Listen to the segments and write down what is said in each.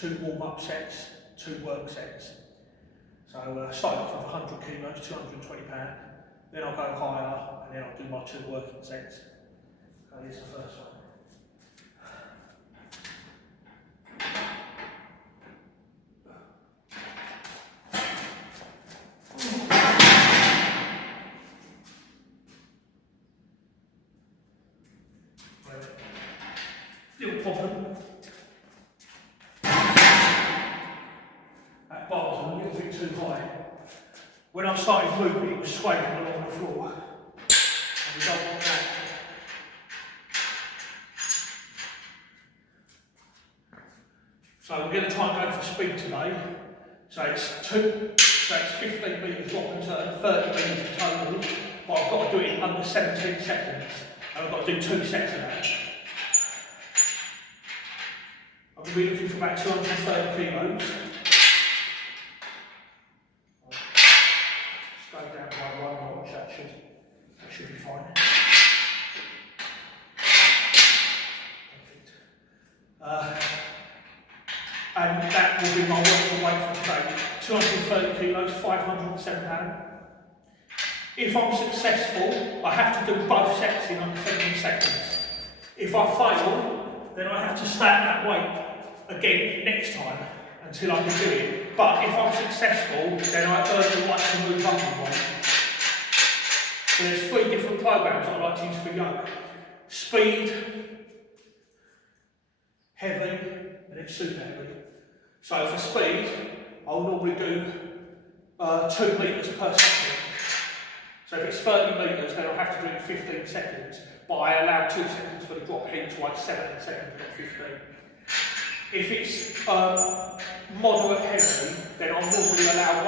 2 warm-up sets, 2 work sets. So starting off with 100 kilos, 220 pounds, then I'll go higher, and then I'll do my 2 working sets. So here's the first one. Little problem. That bar was a little bit too high. When I started moving, it was swaying along the floor. And we don't want that. So we're going to try and go for speed today. So it's 15 metres drop and turn, 30 metres in total. But I've got to do it in under 17 seconds. And I've got to do 2 sets of that. I'm going to be looking for about 230 kilos. Just go down by 1 notch, that should be fine. And that will be my working weight for today. 230 kilos, 507 pounds. If I'm successful, I have to do both sets in under 17 seconds. If I fail, then I have to stay at that weight again next time until I can do it. But if I'm successful, then I earn the right to move up in weight. So there's 3 different programs I like to use for yoke. Speed, heavy, and then super heavy. So for speed, I'll normally do 2 metres per second. So if it's 30 metres, then I'll have to do it in 15 seconds. But I allow 2 seconds for the drop, hence why it's 17 seconds, not 15. If it's moderate heavy, then I'll normally allow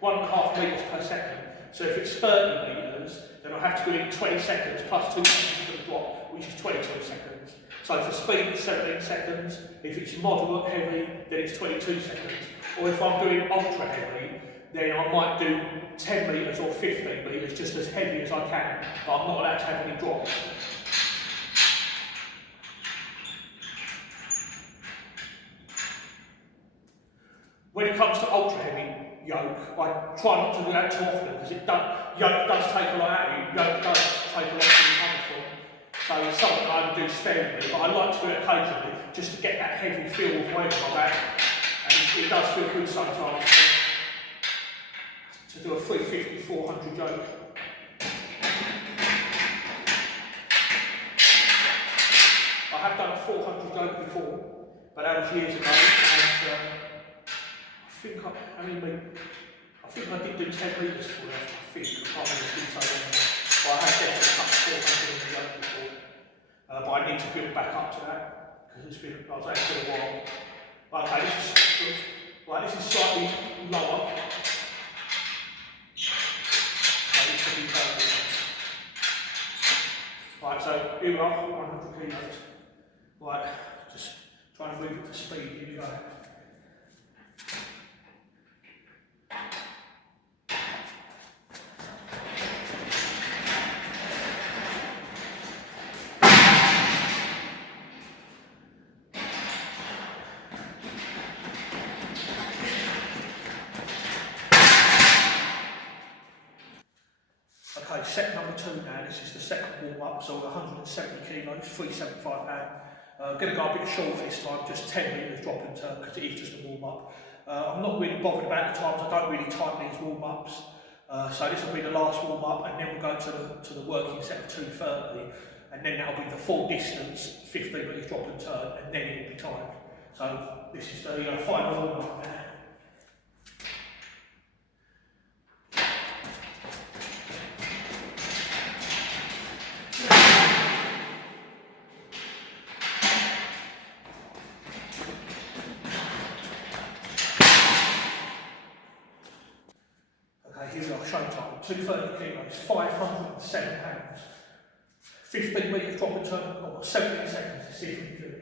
1.5 metres per second. So if it's 30 metres, then I'll have to do it in 20 seconds plus 2 seconds for the drop, which is 22 seconds. So for speed, it's 17 seconds. If it's moderate heavy, then it's 22 seconds. Or if I'm doing ultra heavy, then I might do 10 metres or 15 metres, just as heavy as I can, but I'm not allowed to have any drops. When it comes to ultra heavy yoke, I try not to do that too often because yoke does take a lot out of you. Yoke does take a lot to recover from. So it's something I would do sparingly, but I like to do it occasionally just to get that heavy feel of weight on my back. And it does feel good sometimes to do a 350, 400 yoke. I have done a 400 yoke before, but that was years ago. And, I think I did do 10 metres for that, I can't remember, it's been so long now. But I have definitely touched 400 in the yoke before. But I need to build back up to that, because it's been, I was actually a while. Okay, this is slightly lower. So this should be perfect. Right, so here we are, 100 kilos. Right, just trying to move it to speed, here we go. Okay, set number 2 now. This is the second warm-up, so 170 kilos, 375 pounds. Going to go a bit short this time, just 10 metres drop and turn, because it is just a warm-up. I'm not really bothered about the times, I don't really time these warm-ups. So this will be the last warm-up, and then we'll go to the working set of 230, and then that'll be the full distance, 15 metres drop and turn, and then it will be timed. So this is the final warm-up now. Here we are, show time, 230 kilos, 507 pounds. 15 metres drop and turn, or 17 seconds to see if we can do it.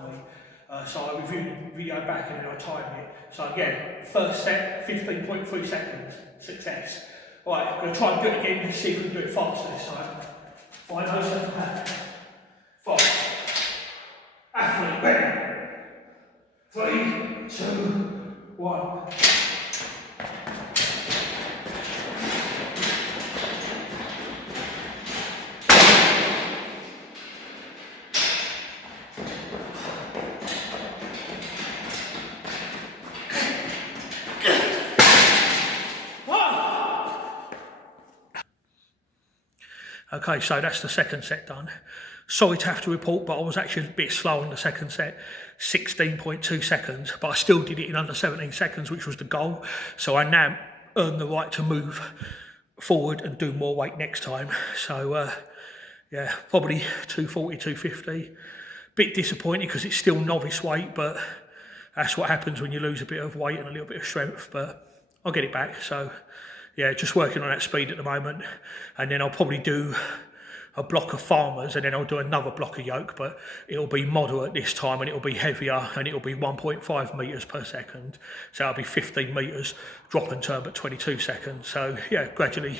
for me. So I reviewed the video back and then I timed it. So again, first set, 15.3 seconds, success. Right, I'm going to try and do it again and see if we can do it faster this time. 507 pounds. 5. Athlete, ready. 3, 2, 1. Okay, so that's the second set done. Sorry to have to report, but I was actually a bit slow on the second set, 16.2 seconds, but I still did it in under 17 seconds, which was the goal. So I now earn the right to move forward and do more weight next time. So yeah, probably 240, 250. Bit disappointed because it's still novice weight, but that's what happens when you lose a bit of weight and a little bit of strength, but I'll get it back. So yeah, just working on that speed at the moment, and then I'll probably do a block of farmers, and then I'll do another block of yoke, but it'll be moderate this time, and it'll be heavier, and it'll be 1.5 metres per second. So it'll be 15 metres drop and turn, but 22 seconds. So yeah, gradually,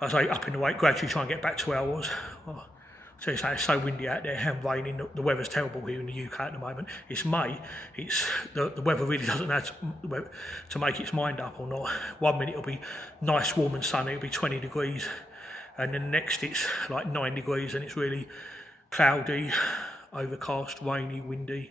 as I say, up in the weight, gradually try and get back to where I was. Oh, it's so windy out there and raining. The weather's terrible here in the UK at the moment. It's May. It's the weather really doesn't know to make its mind up or not. 1 minute it'll be nice, warm and sunny. It'll be 20 degrees, and then next it's like 9 degrees, and it's really cloudy, overcast, rainy, windy.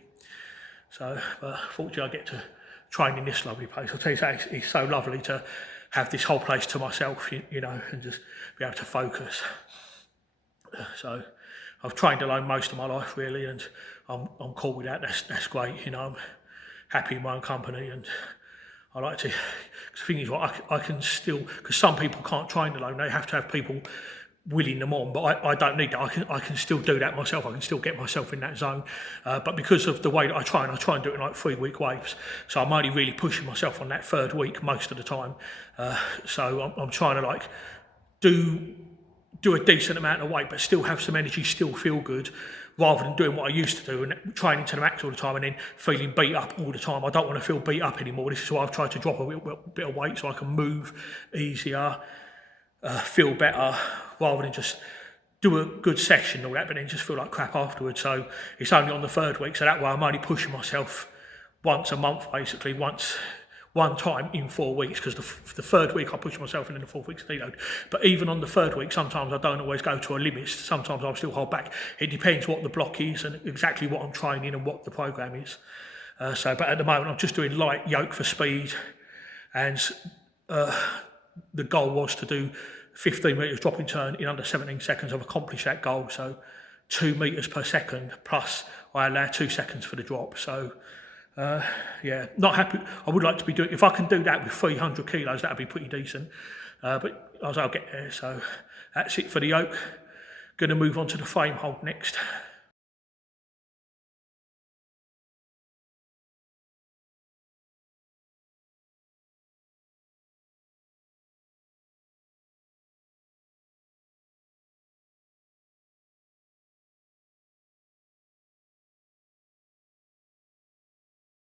So, but fortunately, I get to train in this lovely place. I'll tell you, it's so lovely to have this whole place to myself, you know, and just be able to focus. So I've trained alone most of my life really, and I'm cool with that. That's great, you know. I'm happy in my own company, and I like to. Cause the thing is, I can still, because some people can't train alone. They have to have people willing them on, but I don't need that. I can still do that myself. I can still get myself in that zone. But because of the way that I try and do it in like 3-week waves, so I'm only really pushing myself on that third week most of the time. So I'm trying to like do a decent amount of weight, but still have some energy, still feel good, rather than doing what I used to do and training to the max all the time and then feeling beat up all the time. I don't want to feel beat up anymore. This is why I've tried to drop a bit of weight so I can move easier, feel better, rather than just do a good session and all that, but then just feel like crap afterwards. So it's only on the third week, so that way I'm only pushing myself once a month, basically, one time in 4 weeks, because the third week I push myself and then the fourth week's deload. But even on the third week, sometimes I don't always go to a limit. Sometimes I'll still hold back. It depends what the block is and exactly what I'm training and what the program is. But at the moment I'm just doing light yoke for speed, and the goal was to do 15 metres drop in turn in under 17 seconds. I've accomplished that goal. So 2 metres per second, plus I allow 2 seconds for the drop. So yeah, not happy. I would like to be doing, if I can do that with 300 kilos, that'd be pretty decent. But I'll get there. So that's it for the yoke. Going to move on to the frame hold next.